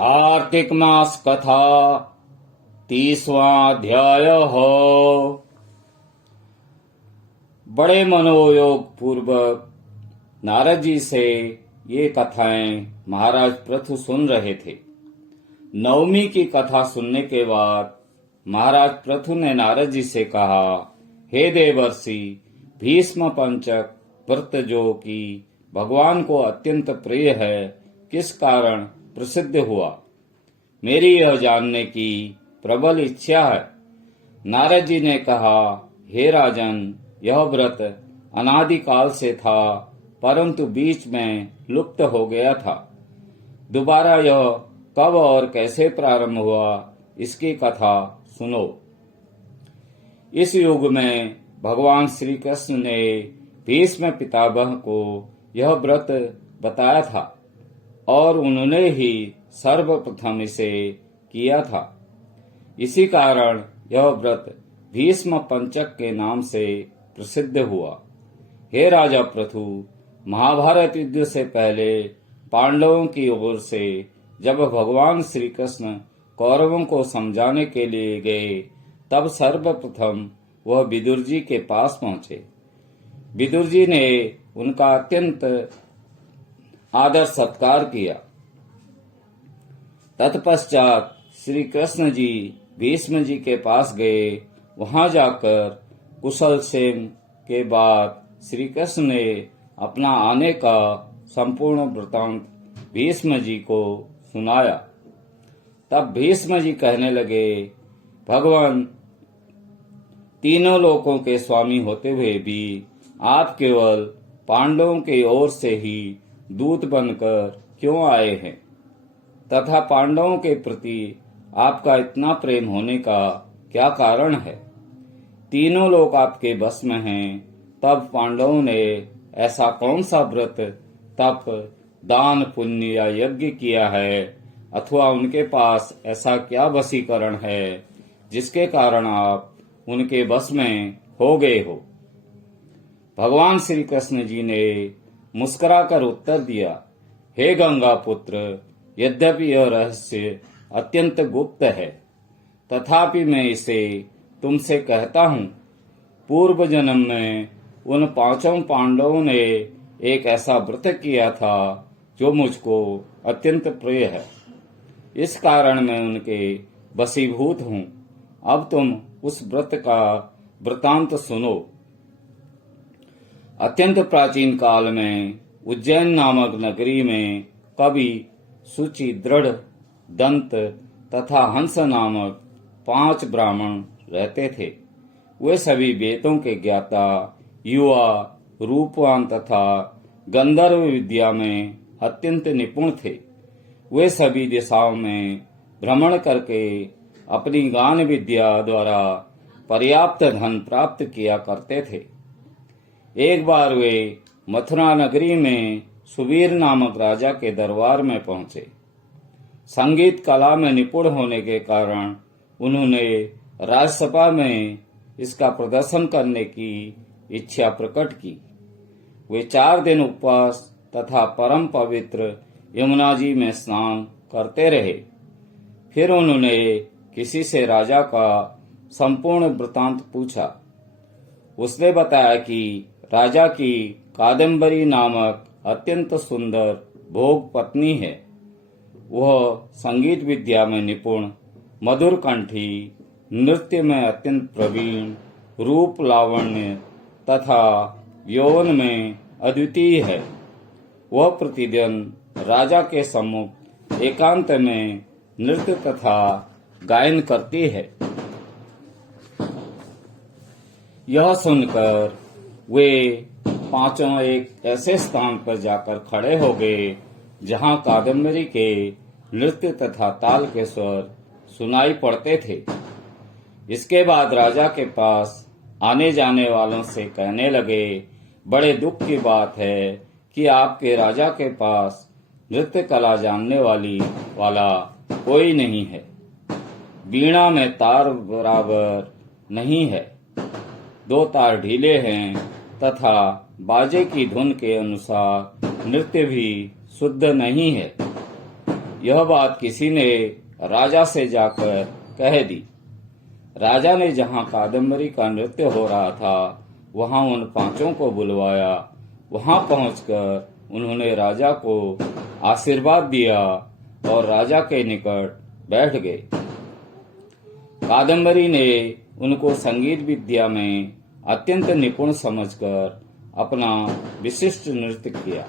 कार्तिक मास कथा 30वां अध्याय हो। बड़े मनोयोग पूर्वक नारद जी से ये कथाएं महाराज पृथु सुन रहे थे। नवमी की कथा सुनने के बाद महाराज पृथु ने नारद जी से कहा, हे देवर्षि, भीष्म पंचक व्रत जो कि भगवान को अत्यंत प्रिय है, किस कारण प्रसिद्ध हुआ, मेरी यह जानने की प्रबल इच्छा है। नारद जी ने कहा, हे राजन, यह व्रत अनादिकाल से था, परंतु बीच में लुप्त हो गया था। दोबारा यह कब और कैसे प्रारंभ हुआ, इसकी कथा सुनो। इस युग में भगवान श्री कृष्ण ने भीष्म पितामह को यह व्रत बताया था और उन्होंने ही सर्वप्रथम इसे किया था। इसी कारण यह व्रत भीष्म पंचक के नाम से प्रसिद्ध हुआ। हे राजा पृथु, महाभारत युद्ध से पहले पांडवों की ओर से जब भगवान श्री कृष्ण कौरवों को समझाने के लिए गए, तब सर्वप्रथम वह विदुर जी के पास पहुंचे। विदुर जी ने उनका अत्यंत आदर सत्कार किया। तत्पश्चात श्री कृष्ण जी भीष्म जी के पास गए। वहां जाकर कुशल क्षेम के बाद श्री कृष्ण ने अपना आने का संपूर्ण वृतांत भीष्म जी को सुनाया। तब भीष्म जी कहने लगे, भगवान, तीनों लोकों के स्वामी होते हुए भी आप केवल पांडवों की ओर से ही दूत बनकर क्यों आए हैं, तथा पांडवों के प्रति आपका इतना प्रेम होने का क्या कारण है। तीनों लोग आपके बस में हैं, तब पांडवों ने ऐसा कौन सा व्रत, तप, दान, पुण्य या यज्ञ किया है, अथवा उनके पास ऐसा क्या वशीकरण है जिसके कारण आप उनके बस में हो गए हो। भगवान श्री कृष्ण जी ने मुस्कुराकर उत्तर दिया, हे गंगा पुत्र, यद्यपि यह रहस्य अत्यंत गुप्त है, तथापि मैं इसे तुमसे कहता हूँ। पूर्व जन्म में उन पांचों पांडवों ने एक ऐसा व्रत किया था जो मुझको अत्यंत प्रिय है। इस कारण मैं उनके वशीभूत हूँ। अब तुम उस व्रत का वृतांत सुनो। अत्यंत प्राचीन काल में उज्जैन नामक नगरी में कवि, सूचि, दृढ़, दंत तथा हंस नामक 5 ब्राह्मण रहते थे। वे सभी वेदों के ज्ञाता, युवा, रूपवान तथा गंधर्व विद्या में अत्यंत निपुण थे। वे सभी दिशाओं में भ्रमण करके अपनी गान विद्या द्वारा पर्याप्त धन प्राप्त किया करते थे। एक बार वे मथुरा नगरी में सुबीर नामक राजा के दरबार में पहुंचे। संगीत कला में निपुण होने के कारण उन्होंने राजसभा में इसका प्रदर्शन करने की इच्छा प्रकट की। वे 4 दिन उपवास तथा परम पवित्र यमुना जी में स्नान करते रहे। फिर उन्होंने किसी से राजा का संपूर्ण वृतांत पूछा। उसने बताया कि राजा की कादम्बरी नामक अत्यंत सुंदर भोग पत्नी है। वह संगीत विद्या में निपुण, मधुर कंठी, नृत्य में अत्यंत प्रवीण, रूप लावण्य तथा यौवन में अद्वितीय है। वह प्रतिदिन राजा के सम्मुख एकांत में नृत्य तथा गायन करती है। यह सुनकर वे पांचों एक ऐसे स्थान पर जाकर खड़े हो गए जहां कादम्बरी के नृत्य तथा ताल के स्वर सुनाई पड़ते थे। इसके बाद राजा के पास आने जाने वालों से कहने लगे, बड़े दुख की बात है कि आपके राजा के पास नृत्य कला जानने वाला कोई नहीं है। वीणा में तार बराबर नहीं है, 2 तार ढीले हैं तथा बाजे की धुन के अनुसार नृत्य भी शुद्ध नहीं है। यह बात किसी ने राजा से जाकर कह दी। राजा ने जहाँ कादम्बरी का नृत्य हो रहा था वहाँ उन पांचों को बुलवाया। वहाँ पहुंचकर उन्होंने राजा को आशीर्वाद दिया और राजा के निकट बैठ गए। कादम्बरी ने उनको संगीत विद्या में अत्यंत निपुण समझकर अपना विशिष्ट नृत्य किया।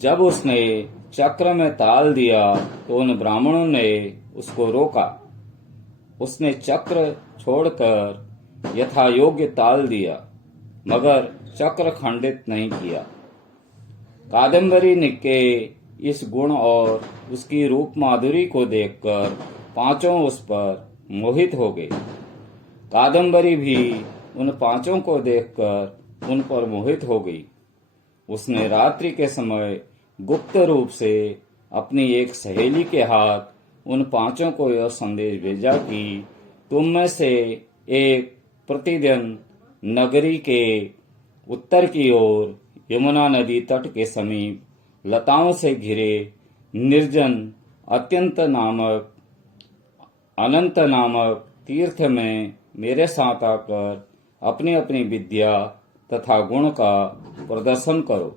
जब उसने चक्र में ताल दिया तो उन ब्राह्मणों ने उसको रोका। उसने चक्र छोड़कर यथा योग्य ताल दिया, मगर चक्र खंडित नहीं किया। कादम्बरी के इस गुण और उसकी रूप माधुरी को देखकर पांचों उस पर मोहित हो गए। कादम्बरी भी उन पांचों को देखकर उन पर मोहित हो गई। उसने रात्रि के समय गुप्त रूप से अपनी एक सहेली के हाथ उन पांचों को यह संदेश भेजा कि तुम में से एक प्रतिदिन नगरी के उत्तर की ओर यमुना नदी तट के समीप लताओं से घिरे निर्जन अनंत नामक तीर्थ में मेरे साथ आकर अपनी अपनी विद्या तथा गुण का प्रदर्शन करो।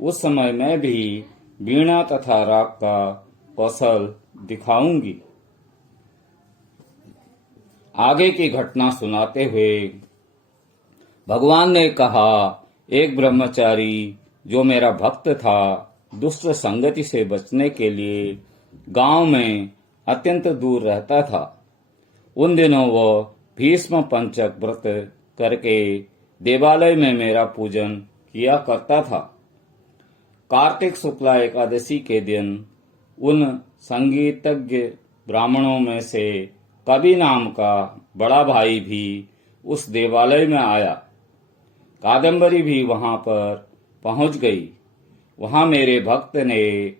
उस समय मैं भी वीणा तथा राग का कौशल दिखाऊंगी। आगे की घटना सुनाते हुए भगवान ने कहा, एक ब्रह्मचारी जो मेरा भक्त था, दुष्ट संगति से बचने के लिए गांव में अत्यंत दूर रहता था। उन दिनों वह भीष्म पंचक व्रत करके देवालय में मेरा पूजन किया करता था। कार्तिक शुक्ला एकादशी के दिन उन संगीतज्ञ ब्राह्मणों में से कवि नाम का बड़ा भाई भी उस देवालय में आया। कादम्बरी भी वहां पर पहुंच गई। वहां मेरे भक्त ने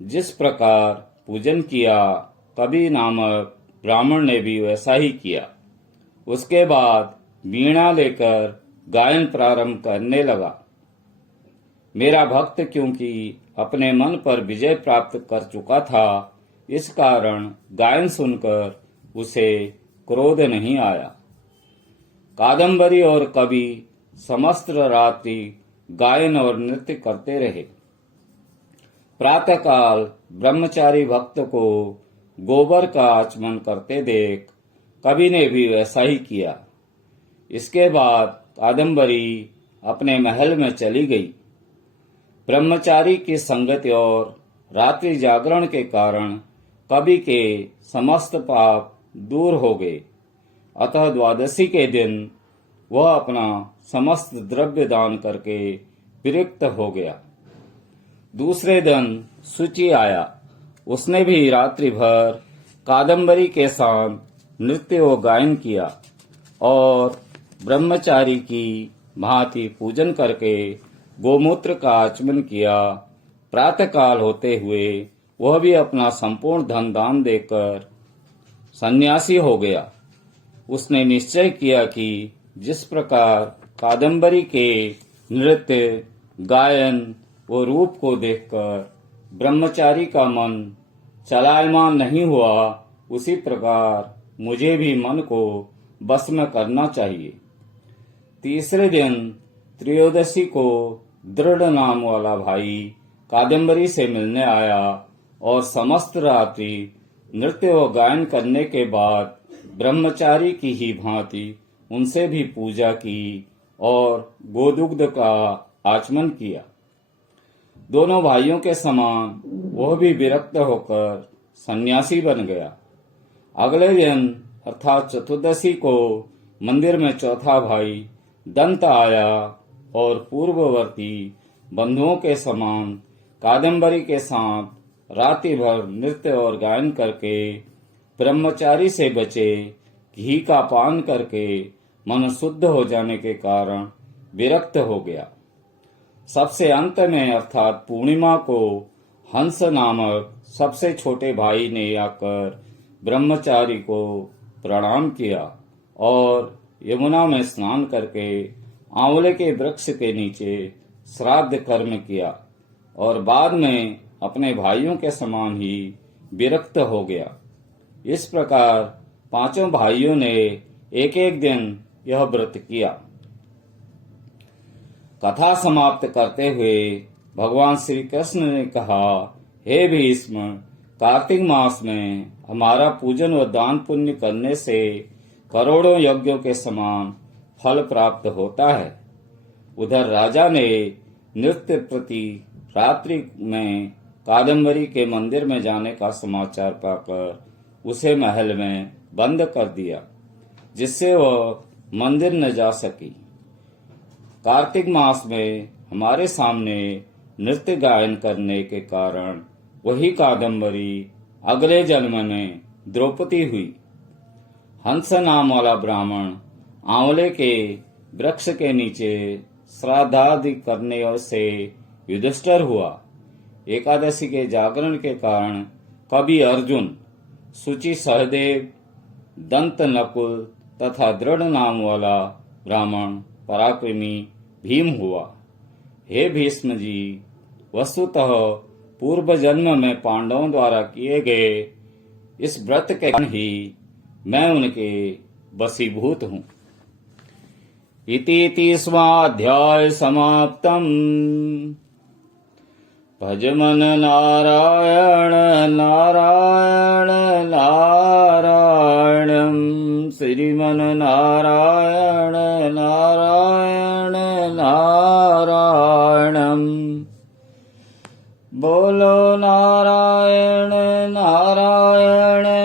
जिस प्रकार पूजन किया, कवि नामक ब्राह्मण ने भी वैसा ही किया। उसके बाद वीणा लेकर गायन प्रारंभ करने लगा। मेरा भक्त क्योंकि अपने मन पर विजय प्राप्त कर चुका था, इस कारण गायन सुनकर उसे क्रोध नहीं आया। कादम्बरी और कवि समस्त रात्रि गायन और नृत्य करते रहे। प्रातःकाल ब्रह्मचारी भक्त को गोबर का आचमन करते देख कवि ने भी वैसा ही किया। इसके बाद कादम्बरी अपने महल में चली गई। ब्रह्मचारी की संगति और रात्रि जागरण के कारण कवि के समस्त पाप दूर हो गए। अतः द्वादशी के दिन वह अपना समस्त द्रव्य दान करके विरक्त हो गया। दूसरे दिन शुचि आया। उसने भी रात्रि भर कादम्बरी के साथ नृत्य व गायन किया और ब्रह्मचारी की भांति पूजन करके गोमूत्र का आचमन किया। प्रातःकाल होते हुए वह भी अपना संपूर्ण धन दान देकर सन्यासी हो गया। उसने निश्चय किया कि जिस प्रकार कादम्बरी के नृत्य, गायन व रूप को देखकर ब्रह्मचारी का मन चलायमान नहीं हुआ, उसी प्रकार मुझे भी मन को बस में करना चाहिए। तीसरे दिन त्रयोदशी को दृढ़ नाम वाला भाई कादम्बरी से मिलने आया और समस्त रात्रि नृत्य व गायन करने के बाद ब्रह्मचारी की ही भांति उनसे भी पूजा की और गोदुग्ध का आचमन किया। दोनों भाइयों के समान वह भी विरक्त होकर सन्यासी बन गया। अगले दिन अर्थात चतुर्दशी को मंदिर में चौथा भाई दंत आया और पूर्ववर्ती बंधुओं के समान कादम्बरी के साथ रात्रि भर नृत्य और गायन करके ब्रह्मचारी से बचे घी का पान करके मन शुद्ध हो जाने के कारण विरक्त हो गया। सबसे अंत में अर्थात पूर्णिमा को हंस नामक सबसे छोटे भाई ने आकर ब्रह्मचारी को प्रणाम किया और यमुना में स्नान करके आंवले के वृक्ष के नीचे श्राद्ध कर्म किया और बाद में अपने भाइयों के समान ही विरक्त हो गया। इस प्रकार पांचों भाइयों ने एक एक दिन यह व्रत किया। कथा समाप्त करते हुए भगवान श्री कृष्ण ने कहा, हे भीष्म, कार्तिक मास में हमारा पूजन व दान पुण्य करने से करोड़ों यज्ञों के समान फल प्राप्त होता है। उधर राजा ने नृत्य प्रति रात्रि में कादम्बरी के मंदिर में जाने का समाचार पाकर उसे महल में बंद कर दिया, जिससे वह मंदिर न जा सकी। कार्तिक मास में हमारे सामने नृत्य गायन करने के कारण वही कादम्बरी अगले जन्म में द्रौपदी हुई। हंस नाम वाला ब्राह्मण आंवले के वृक्ष के नीचे श्राद्धादि करने से युधिष्ठिर हुआ। एकादशी के जागरण के कारण कवि अर्जुन, सूची सहदेव, दंत नकुल तथा दृढ़ नाम वाला ब्राह्मण पराक्रमी भीम हुआ। हे भीष्म जी, वस्तुतः पूर्व जन्म में पांडवों द्वारा किए गए इस व्रत के कारण ही मैं उनके वशीभूत हूँ। इति स्वाध्याय समाप्तम्। भज मन नारायण नारायण नारायणं, श्रीमन नारायण नारायण नारायणं। बोलो नारायण नारायण